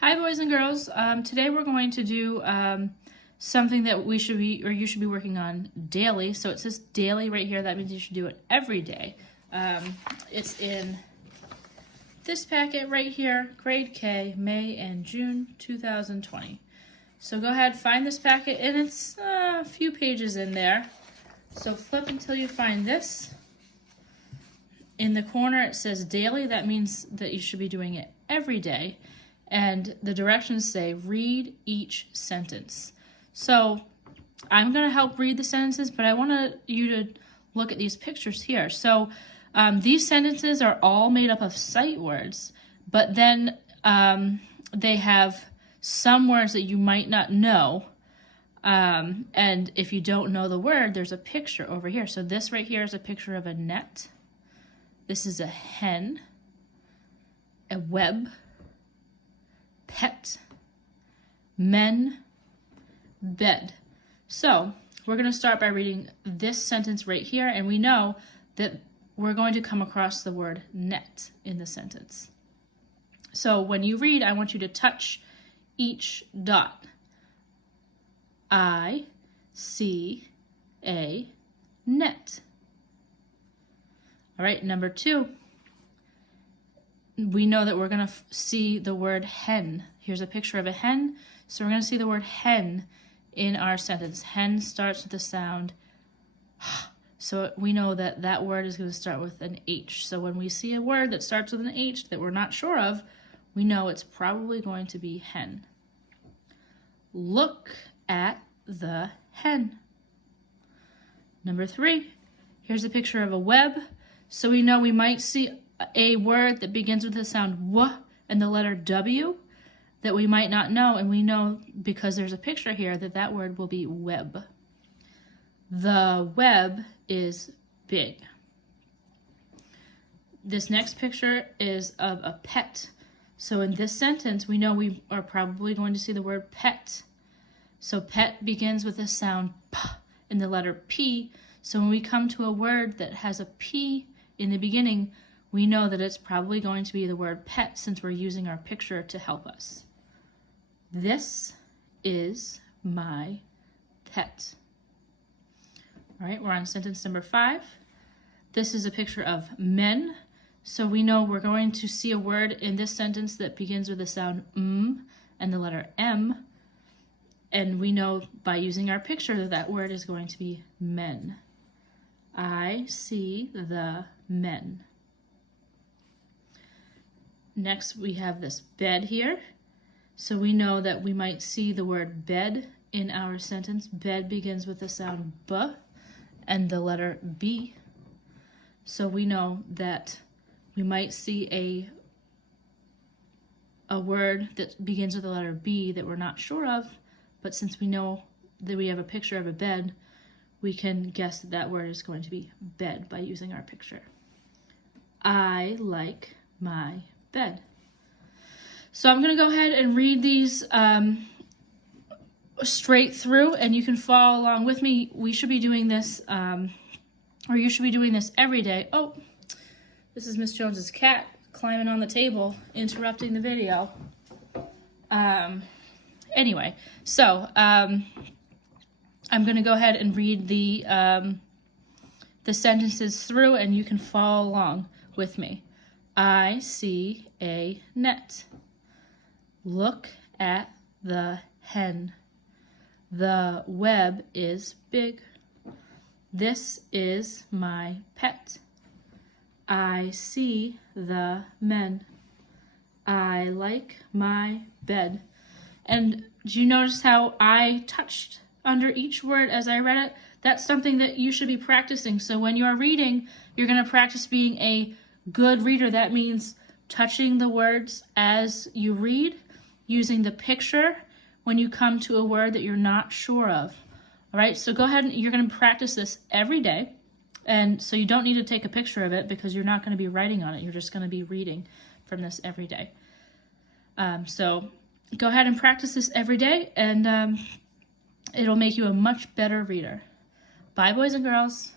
Hi, boys and girls. Today we're going to do something that you should be working on daily. So it says daily right here. That means you should do it every day. It's in this packet right here, Grade K, May and June 2020. So go ahead, find this packet, and it's a few pages in there. So flip until you find this. In the corner it says daily. That means that you should be doing it every day. And the directions say read each sentence. So I'm going to help read the sentences, but I want you to look at these pictures here. So these sentences are all made up of sight words, but then they have some words that you might not know. And if you don't know the word, there's a picture over here. So this right here is a picture of a net. This is a hen, a web, pet, men, bed. So we're going to start by reading this sentence right here, and we know that we're going to come across the word net in the sentence. So when you read, I want you to touch each dot. I see a net. All right, number 2. We know that we're going to see the word hen. Here's a picture of a hen. So we're going to see the word hen in our sentence. Hen starts with the sound. So we know that that word is going to start with an H. So when we see a word that starts with an H that we're not sure of, we know it's probably going to be hen. Look at the hen. Number 3. Here's a picture of a web. So we know we might see a word that begins with the sound W and the letter W that we might not know, and we know because there's a picture here that that word will be web. The web is big. This next picture is of a pet. So in this sentence, we know we are probably going to see the word pet. So pet begins with the sound P and the letter P. So when we come to a word that has a P in the beginning, we know that it's probably going to be the word pet since we're using our picture to help us. This is my pet. All right, we're on sentence number 5. This is a picture of men. So we know we're going to see a word in this sentence that begins with the sound and the letter M. And we know by using our picture that that word is going to be men. I see the men. Next, we have this bed here. So we know that we might see the word bed in our sentence. Bed begins with the sound B and the letter B. So we know that we might see a word that begins with the letter B that we're not sure of, but since we know that we have a picture of a bed, we can guess that that word is going to be bed by using our picture. I like my bed. So I'm going to go ahead and read these straight through, and you can follow along with me. We should be doing this, or you should be doing this every day. Oh, this is Miss Jones's cat climbing on the table, interrupting the video. Anyway, so I'm going to go ahead and read the sentences through, and you can follow along with me. I see a net. Look at the hen. The web is big. This is my pet. I see the men. I like my bed. And do you notice how I touched under each word as I read it? That's something that you should be practicing. So when you're reading, you're going to practice being a good reader. That means touching the words as you read, using the picture when you come to a word that you're not sure of. All right, so go ahead and you're going to practice this every day. And so you don't need to take a picture of it because you're not going to be writing on it. You're just going to be reading from this every day. So go ahead and practice this every day, and it'll make you a much better reader. Bye, boys and girls.